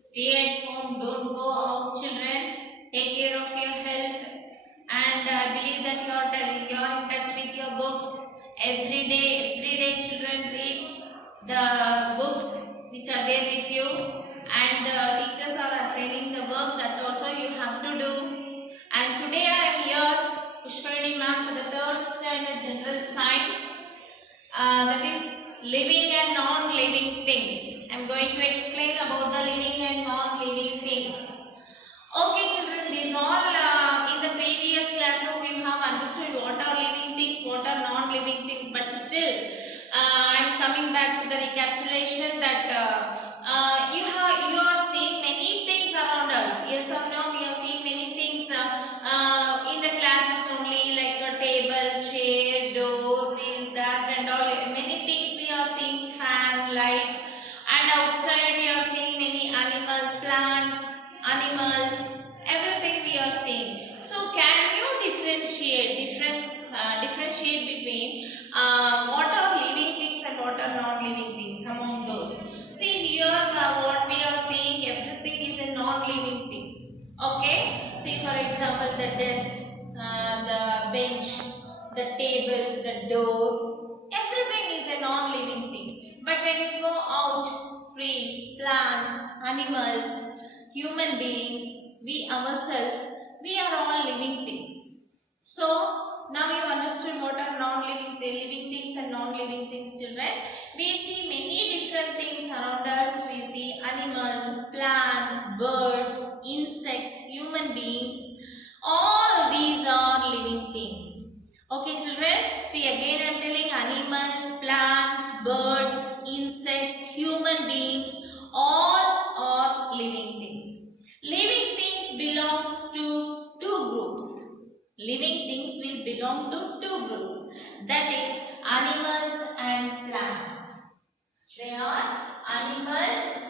Stay at home. Don't go out, children. Take care of your health. And I believe that you are in touch with your books. Every day, children read the books which are there with you. And the teachers are assigning the work that also you have to do. And today I am here, Pushpani ma'am, for the third standard general science. That is living and non-living things. I am going to explain about the living and non-living things. Okay children, these all in the previous classes you have understood what are living things, what are non-living things, but still I am coming back to the recapitulation that you are seeing many things around us. Yes or no? We are seeing many things in the classes only, like a table, chair, door, this, that and all. Many things we are seeing, fan, light, and outside we are seeing many animals, plants, animals, everything we are seeing. So can you differentiate between what are living things and what are non-living things among those? See here, what we are seeing, everything is a non-living thing. Okay, see for example the desk, the bench, the table, the door, everything is a non-living thing. But when you go out, trees, plants, animals, human beings, we ourselves, we are all living things. So now you understood what are living things and non-living things, children. We see many different things around us. We see animals, plants, birds, insects, human beings. All these are living things. Okay children, see again I am telling, animals, plants, birds, insects, human beings, all are living things. Living things belongs to two groups. Living things will belong to two groups, that is animals and plants. They are animals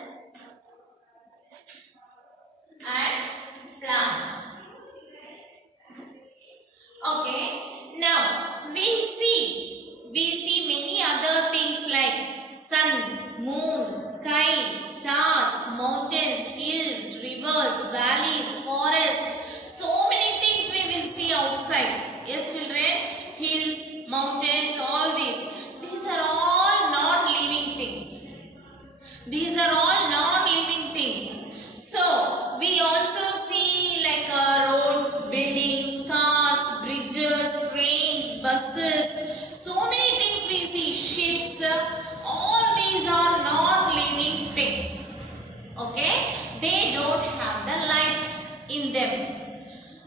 and plants. Okay, now we see many other things like sun, moon, sky, stars, mountains, hills, rivers, valleys, forests. So many things we will see outside. Yes children, hills, mountains, all these. These are all non-living things. These are all non-living things. So we also see like roads, buildings, cars, bridges, trains, buses. So many things we see, ships. All these are non-living things. Okay? They don't have the life in them.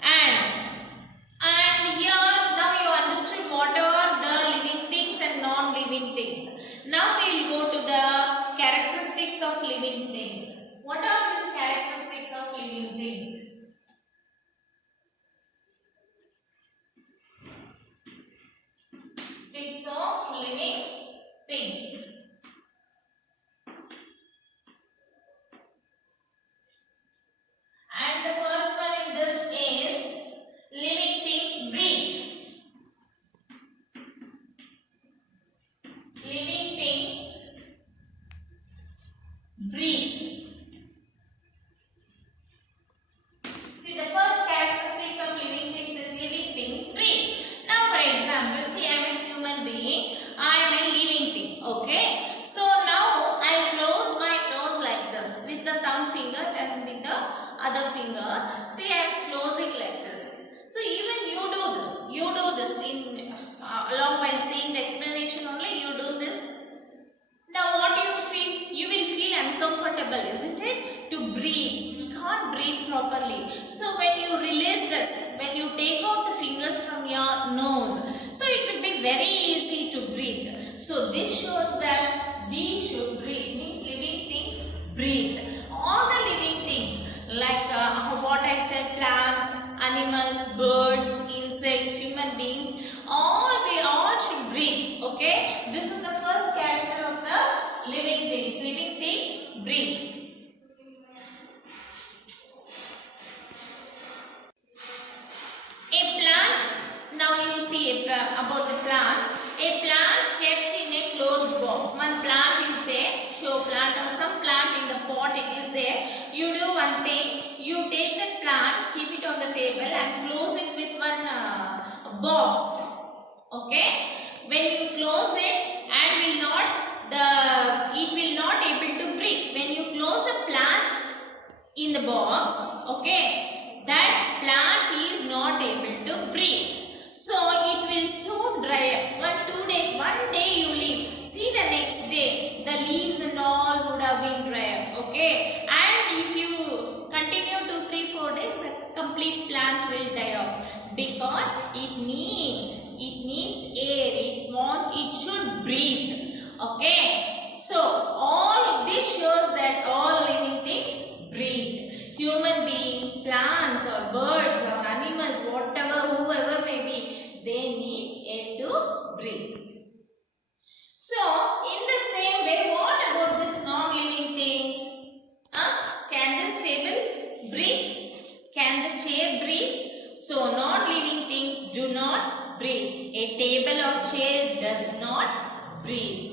And here now you understood what are the living things and non-living things. Now we will go to the characteristics of living things. What are these characteristics of living things? Things of living things. And the first one in this is living things breathe. Living things breathe. See, the first characteristics of living things is living things breathe. Now, for example, see, I am a human being. I am a living thing. Okay. So now I close my nose like this with the thumb finger and with the other finger. See, I am closing like this. So even you do this. You do this in along while seeing the explanation only. You do this. Now what do you feel? You will feel uncomfortable, isn't it? To breathe. We can't breathe properly. So when you release this, when you take out the fingers from your nose, so it will be very easy to breathe. So this shows that we should breathe. Means living things breathe. All the living things like what I said, plants, animals, birds, insects, human beings, they all should breathe. Okay, this is the first character of the living things. Living things breathe. A plant. Now you see about the plant. A plant kept in a closed box. One plant is there, show plant or some plant in the pot it is there. the table and close it with one box. Okay, when you close it and it will not able to breathe. When you close a plant in the box, okay, that plant is not able to breathe. So it will soon dry up. 1-2 days, one day you leave. See the next day, the leaves and all would have been dry up. Okay, and if you continue 2-3-4 days, the complete plant will die off because it needs air. It should breathe. Okay, so all this shows that all living things breathe. Human beings, plants or birds or animals, whatever, whoever may be, they need air to breathe. So, in the same way, what about this non-living things? Can this table breathe? Can the chair breathe? So, non-living things do not breathe. A table or chair does not breathe.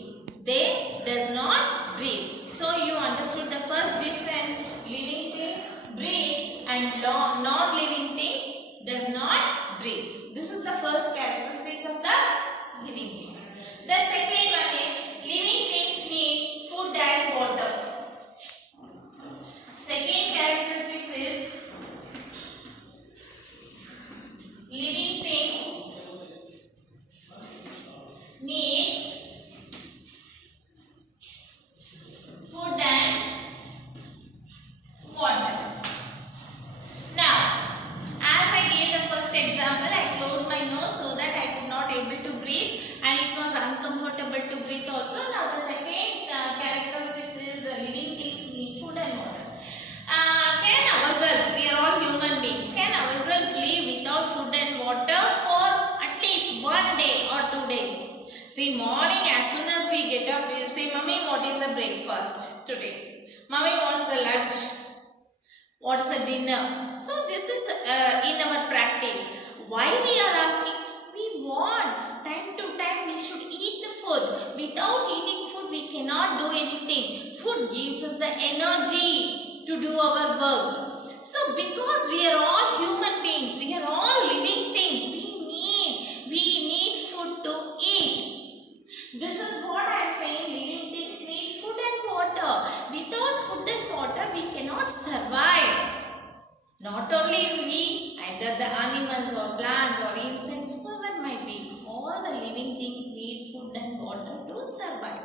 They does not breathe. So, you understood the first difference. Living things breathe and non-living things does not breathe. This is the first characteristics of the living things. The second one is living things need food and water. Second characteristics is living things need food and water. Now, as I gave the first example, I closed my nose so that I could not able to breathe and it was uncomfortable to breathe also. Now, the second characteristics is the living things need food and water. Can ourselves, we are all human beings, can ourselves live without food and water for at least 1 day or 2 days? See, morning as soon as we get up, we say, Mummy, what is the breakfast today? Mummy, what's the lunch? What's the dinner? So this is in our practice. Why we are asking? We want time to time we should eat the food. Without eating food, we cannot do anything. Food gives us the energy to do our work. So because we are all human beings, we are all living things, we need food to eat. This is what I am saying. Living things need food and water. Without food and water, we cannot survive. Not only we, either the animals or plants or insects, whoever might be, all the living things need food and water to survive.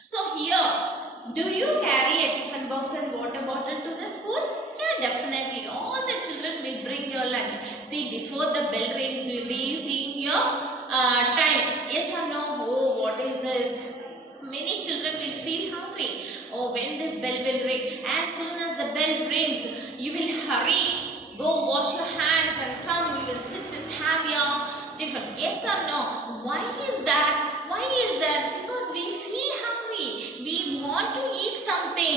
So here, do you carry a tiffin box and water bottle to the school? Yeah, definitely. All the children will bring your lunch. See, before the bell rings, you will be seeing your time. Yes or no? Oh, what is this? So many children will feel hungry. Oh, when this bell will ring, as soon as the bell rings, you will hurry. Go wash your hands and come. You will sit and have your tiffin. Yes or no? Why is that? Why is that? Because we feel hungry. We want to eat something.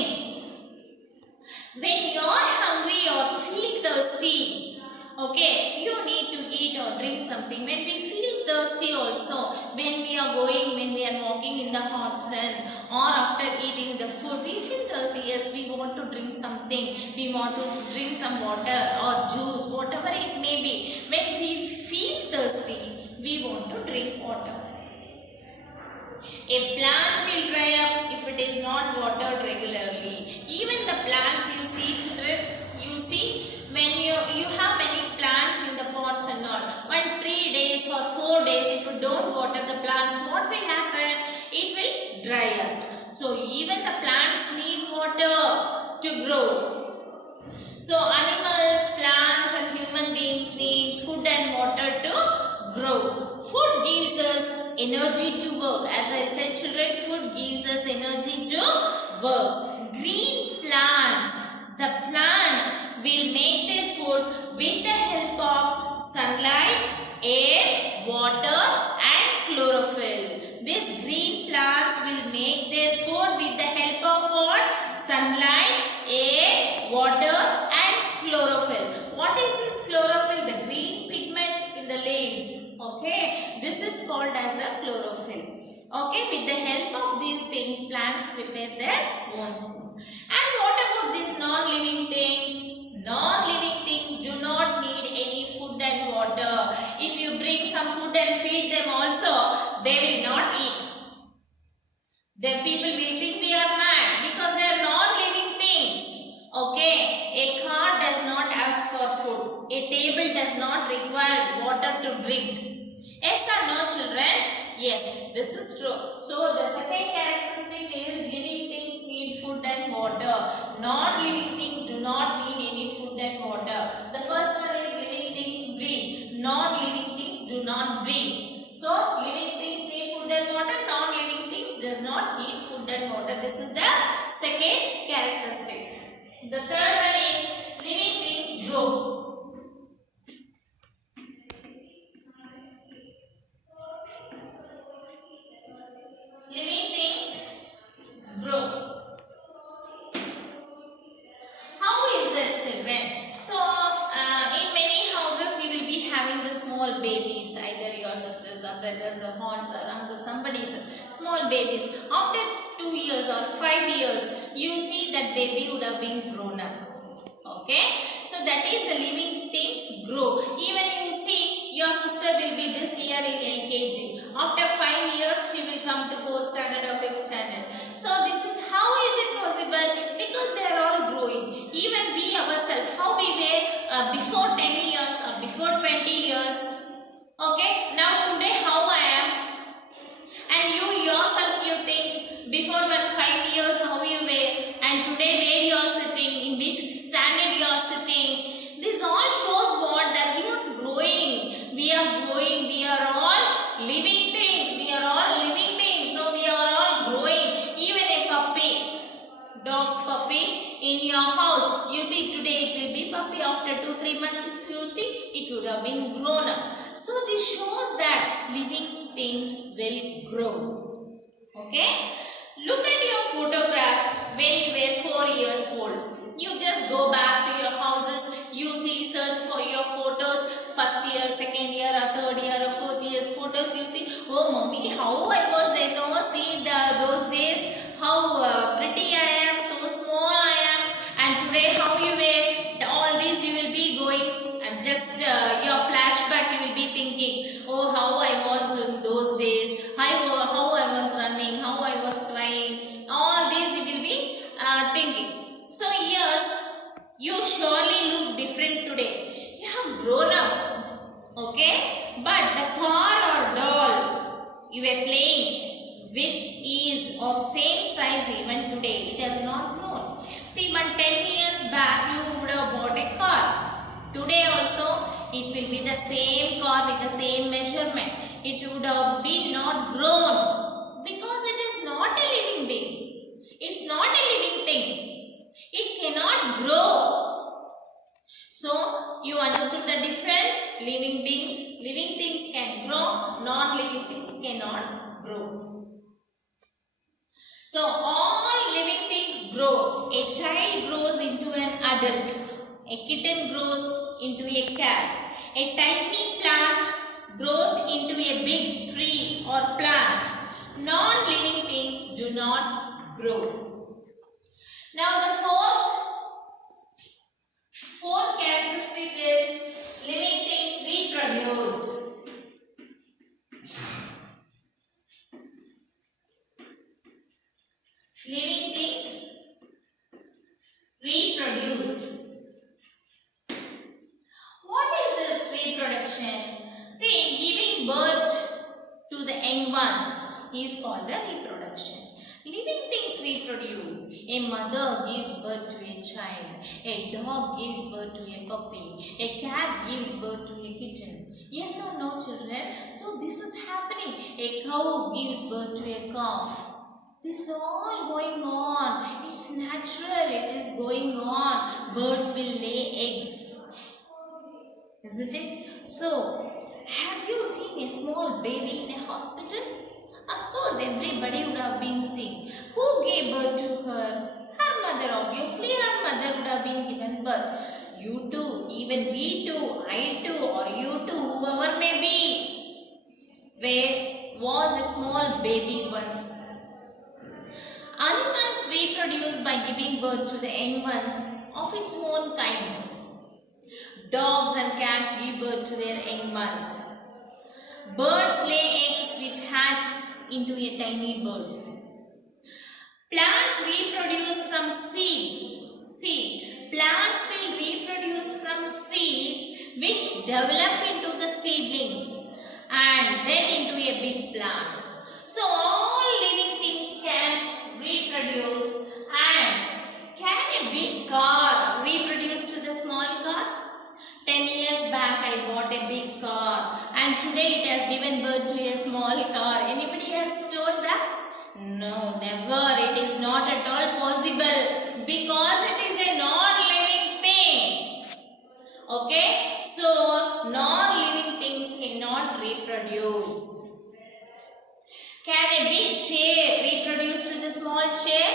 When you are hungry or feel thirsty, okay, you need to eat or drink something. When we feel thirsty also, when we are walking in the hot sun or after eating the food, we feel thirsty. Yes, we want to drink something. We want to drink some water or juice, whatever it may be. When we feel thirsty, we want to drink water. A plant will dry up if it is not watered regularly. Even the plants you see, children, you see, when you have many plants in the pots and all, 1-3 days or 4 days, if you don't water the plants, what will happen? It will dry up. So even the plants need water to grow. So animals, plants and human beings need food and water to grow. Food gives us energy to work. As I said, children, food gives us energy to work. Green plants, the plants will make their food with the help of sunlight, air, water and chlorophyll. These green plants will make their food with the help of what? Sunlight, air, water and chlorophyll. What is this chlorophyll? The green pigment in the leaves. Okay, this is called as the chlorophyll. Okay, with the help of these things, plants prepare their own food. And what about these non-living things? Non-living things do not need food and feed them also, they will not eat. The people will think we are mad because they are non-living things. Okay, a car does not ask for food. A table does not require water to drink. Yes or no, children? Yes, this is true. So the second characteristic is living things need food and water. Non-living things do not need any food and water. The first one is living things breathe. Non-living things do not breathe. So living things need food and water. Non-living things does not need food and water. This is the second characteristics. The third one is living things grow. Living things grow. How is this, children? So, in many houses, you will be having the small babies, either your sisters or brothers or aunts or uncles, somebody's small babies. After 2 years or 5 years, you see that baby would have been grown up. Okay, so that is the living things grow. Even you see your sister will be this year in LKG. After 5 years, she will come to 4th standard or 5th standard. So this is how is it possible? Because they are all growing. Even we ourselves, how we were before 10 years or before 20 years. Okay, now today how I am. And you yourself, you think before 5 years how you were, and today where you are sitting, in which standard you are sitting. This all shows what? That we are growing. We are growing. We are all living things. We are all living beings. So we are all growing. Even a puppy, dog's puppy in your house. You see today it will be puppy. After 2-3 months you see it would have been grown up. So this shows that living things will grow. Okay. Look at your photograph when you were 4 years old. You just go back to your houses, you see, search for your photos, first year, second year or third year or fourth year's photos. You see, oh mommy, how I was there, no, see those days, how pretty I am, so small I am, and today how you were, all these you will be going, and just your flashback you will be thinking, oh how I was in those days, how I was running, how I was crying, all these you will be thinking. So yes, you surely look different today. You have grown up, okay? But the car or doll you were playing with is of same size even today. It has not grown. See, but 10 years back you would have bought a car. Today also it will be the same car with the same measurement. It would have been not grown because it is not a living being. It's not a living thing. It cannot grow. So, you understood the difference? Living things can grow, non-living things cannot grow. So, all living things grow. A child grows into an adult. A kitten grows into a cat. A tiny plant grows into a big tree or plant. Non-living things do not grow. Now the fourth characteristic is living things reproduce. Living things reproduce. What is this reproduction? See, giving birth to the young ones is called the reproduction. Living things reproduce. A mother gives birth to a child. A dog gives birth to a puppy. A cat gives birth to a kitten. Yes or no, children? So this is happening. A cow gives birth to a calf. This is all going on. It's natural. It is going on. Birds will lay eggs. Isn't it? So, have you seen a small baby in a hospital? Of course, everybody would have been seen. Who gave birth to her? Her mother, obviously. Her mother would have been given birth. You too, even we too, I too, or you too, whoever may be, was a small baby once. Animals reproduce by giving birth to the young ones of its own kind. Dogs and cats give birth to their young ones. Birds lay eggs which hatch into a tiny birds. Plants reproduce from seeds. See, plants will reproduce from seeds which develop into the seedlings and then into a big plants. So all living things can reproduce. And can a big car reproduce to the small car? 10 years back I bought a big car and today it has given birth to a small car. Anybody has told that? No, never. It is not at all possible because it is a non-living thing. Okay? So, non-living things cannot reproduce. Can a big chair reproduce to the small chair?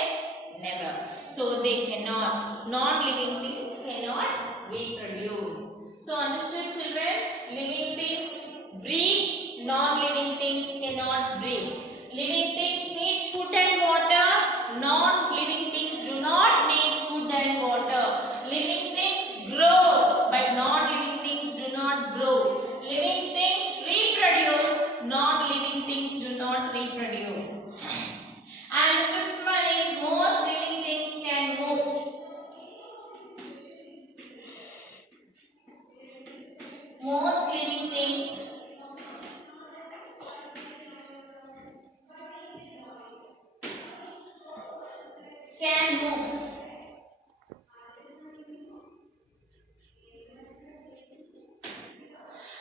Never. So, they cannot. Non-living things cannot reproduce. So, understood children? Living things breathe. Non-living things cannot breathe. Living things need food and water. Non-living things do not need food and water. Living things grow, but non-living things do not grow. Living things reproduce. Non-living things do not reproduce. And fifth one is most living things can move. Most living things can move.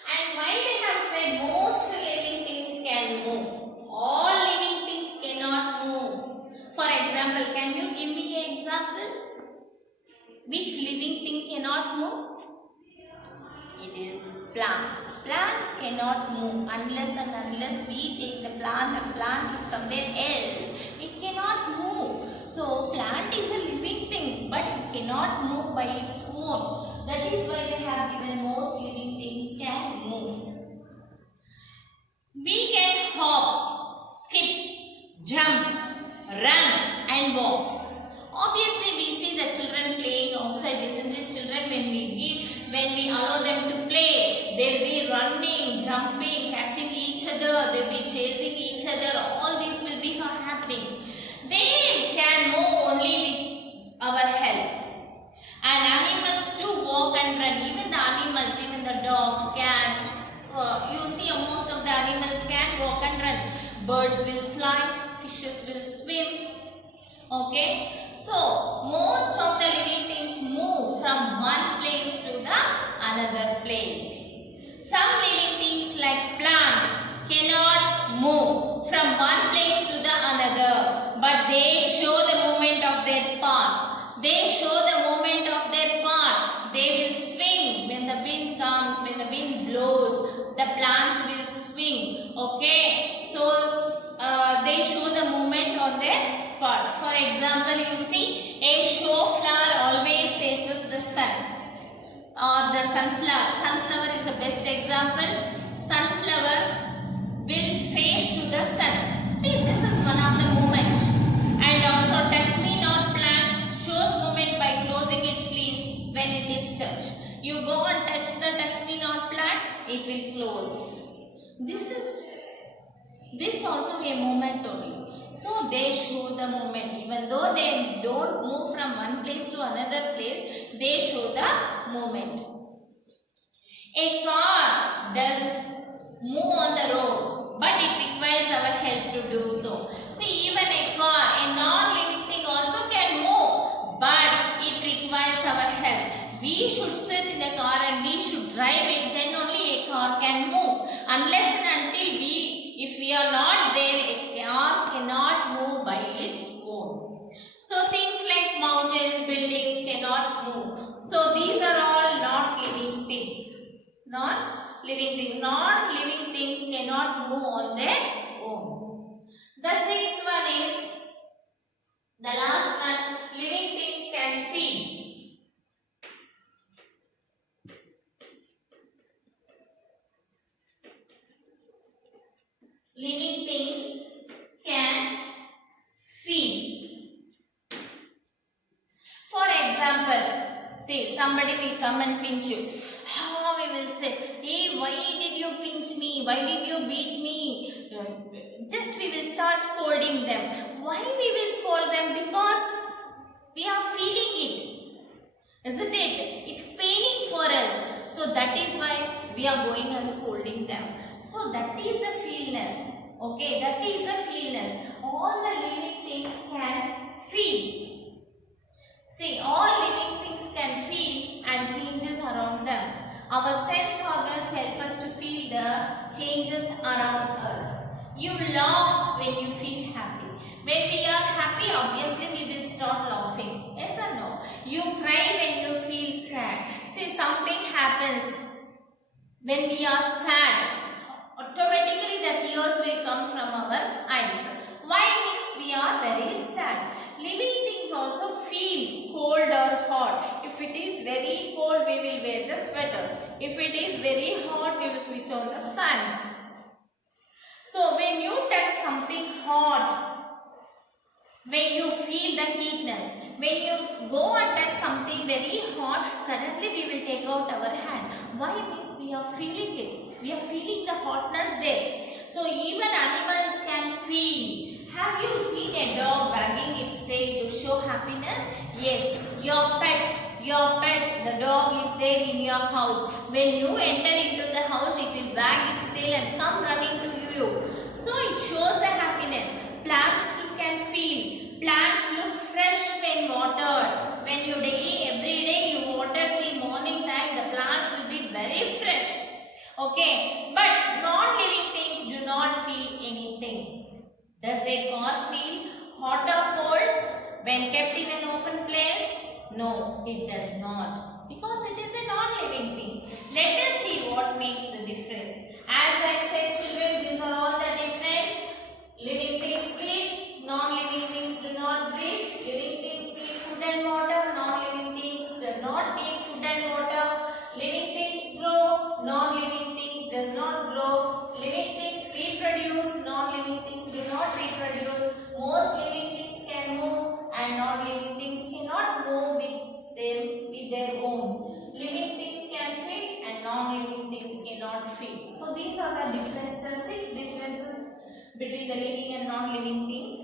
And why they have said most living things can move? All living things cannot move. For example, can you give me an example? Which living thing cannot move? It is plants. Plants cannot move unless we take the plant and plant it somewhere else. It cannot move. So plant is a living thing, but it cannot move by its own. That is why they have given most living things can move. We can hop, skip, jump, run and walk. Obviously, we see the children playing outside, isn't it? Children, when we allow them to play, they'll be running, jumping, catching each other, they'll be chasing each other. All these will be happening. They can move only with our help. And animals too walk and run. Even the animals, even the dogs, cats, you see most of the animals can walk and run. Birds will fly, fishes will swim. Okay, so most of the living things move from one place to the another place. Some living things like plants cannot move from one place to the another, but they show the movement of their path. They show the movement of their path. They will swing when the wind comes, when the wind blows, the plants will swing. Okay, so they show the movement on their parts. For example, you see a show flower always faces the sun or the sunflower. Sunflower is the best example. Sunflower will face to the sun. See, this is one of the movement. And also touch me not plant shows movement by closing its leaves when it is touched. You go and touch the touch me not plant, it will close. This also a movement only. So they show the movement. Even though they don't move from one place to another place, they show the movement. A car does move on the road, but it requires our help to do so. See, even a car, a non-living thing also can move, but it requires our help. We should sit in the car and we should drive it, then only a car can move. Unless and until if we are not there, a car cannot move by its own. So things like mountains, buildings cannot move. So these are all not living things. Non-living things. Non-living things cannot move on their own. The sixth one is, the last one, living things can feed. Living things can feed. For example, say somebody will come and pinch you. How we will say, hey, why did you pinch me? Why did you beat me? Just we will start scolding them. Why we will scold them? Because we are feeling it. Isn't it? It's paining for us. So that is why we are going and scolding them. So that is the feelness. Okay, that is the feelness. All the living things can feel. See, all living things can feel and changes around them. Our sense organs help us to feel the changes around us. You laugh when you feel happy. When we are happy, obviously we will start laughing. Yes or no? You cry when you feel sad. See, something happens when we are sad. Automatically the tears will come from our eyes. Why? Means we are very sad. Living things also feel cold or hot. If it is very cold, we will wear the sweaters. If it is very hot, we will switch on the fans. So when you touch something hot, when you feel the heatness, when you go and touch something very hot, suddenly we will take out our hand. Why? Means we are feeling it. We are feeling the hotness there. So even animals can feel. Have you seen a dog wagging its tail to show happiness? Yes, your pet, the dog is there in your house. When you enter into the house, it will wag its tail and come running to you. So it shows the happiness. Plants too can feel. Plants look fresh when watered. When you every day you water, see morning time, the plants will be very fresh. Okay, but non-living things do not feel anything. Does a car feel hot or cold when kept in an open place? No, it does not. Because it is a non-living thing. Let us see what makes the difference. As I said, children, these are all the difference. Living things breathe, non-living things do not breathe. Living things need food and water, non-living things does not need food and water. Living things grow, non-living things does not grow. Living things reproduce, non-living things do not reproduce. Most living things can move and non-living things cannot move with their own. Living things can feed and non-living things cannot feed. So these are the differences, 6 differences between the living and non-living things.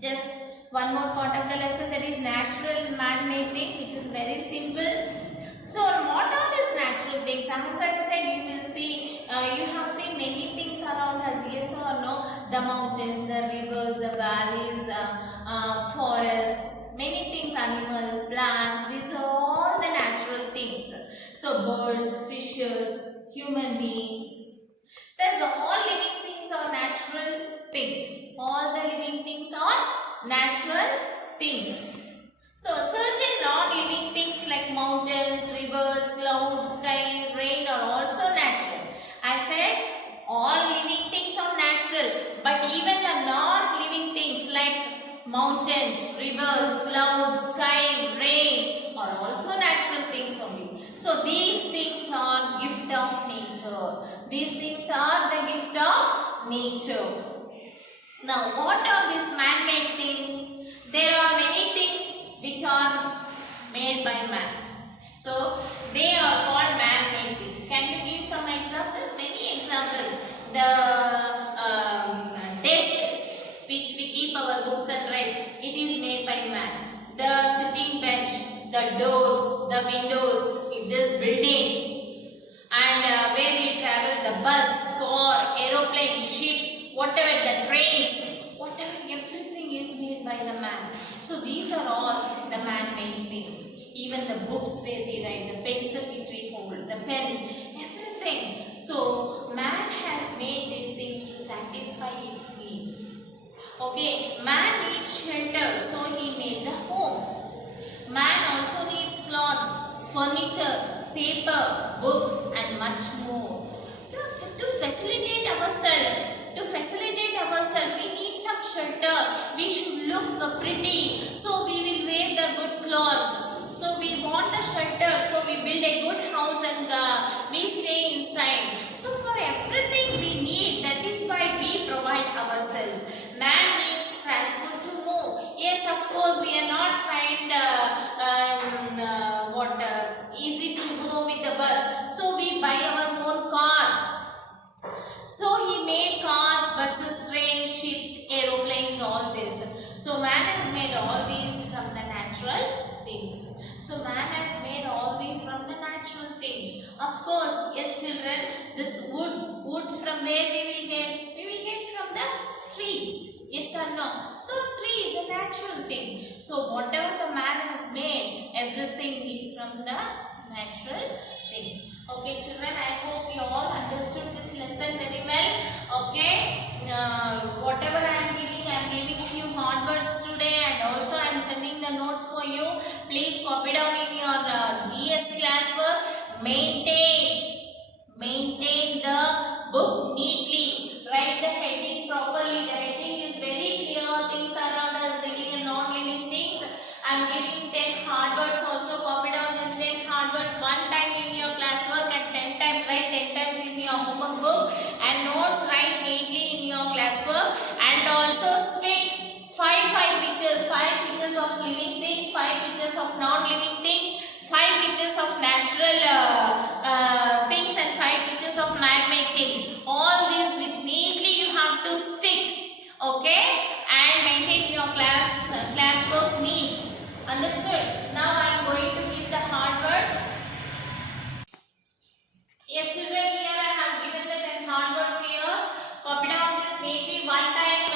Just one more part of the lesson, that is natural man-made thing, which is very simple. So what are these natural things? As I said, you will see, you have seen many things around us, yes or no? The mountains, the rivers, the valleys, forest, many things, animals, plants, these are all the natural things. So birds, fishes, human beings, there's all living things are natural things. All the living things are natural things. So certain non-living things like mountains, rivers, clouds, sky, rain are also natural. I said all living things are natural, but even the non-living things like mountains, rivers, clouds, sky, rain are also natural things only. So these things are gift of nature. These things are the gift of nature. Now what are these man-made things? There are many things which are made by man. So they are called man-made things. Can you give some examples? Many examples. The desk which we keep our books and write, it is made by man. The sitting bench, the doors, the windows, this building, and where we travel, the bus, car, aeroplane, ship, whatever, the trains, whatever, everything is made by the man. So these are all the man-made things. Even the books where we write, the pencil which we hold, the pen, everything. So man has made these things to satisfy its needs. Okay, man needs shelter, so he made the home. Man also needs clothes, furniture, paper, book, and much more. To facilitate ourselves, we need some shelter. We should look pretty, so we will wear the good clothes. So we want a shelter, so we build a good house and we stay inside. So for everything we need, that is why we provide ourselves. Man needs transport to move. Yes, of course, we are not find easy to go with the bus. So this. So man has made all these from the natural things. So man has made all these from the natural things. Of course, yes children, this wood from where we will get? We will get from the trees. Yes or no? So tree is a natural thing. So whatever the man has made, everything is from the natural things. Okay children, I hope you all understood this lesson very well. Okay, whatever I am giving few hard words today, and also I am sending the notes for you. Please copy down in your GS classwork. Maintain the book neatly. Write the heading properly. The heading is very clear. Things around us, living and non-living things. I am giving 10 hard words also. Copy down this 10 hard words one time in your classwork and 10 times, write 10 times in your homework book, and notes write neatly in your classwork, and also stick 5 pictures of living things, 5 pictures of non-living things, 5 pictures of natural things, and 5 pictures of man-made things. All this with neatly you have to stick, okay, and maintain your classwork neat. Understood? Now I am going to give the hard words. Yes children, here I have given the 10 hard words here. Copy down this neatly one time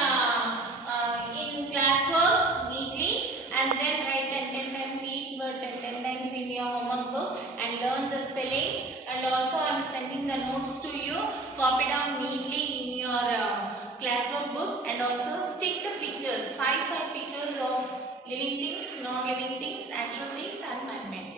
in classwork neatly, and then write 10 times each word, 10 times in your homework book, and learn the spellings. And also I am sending the notes to you. Copy down neatly in your classwork book, and also stick the pictures, 5 pictures of living things, non-living things, natural things, and man-made.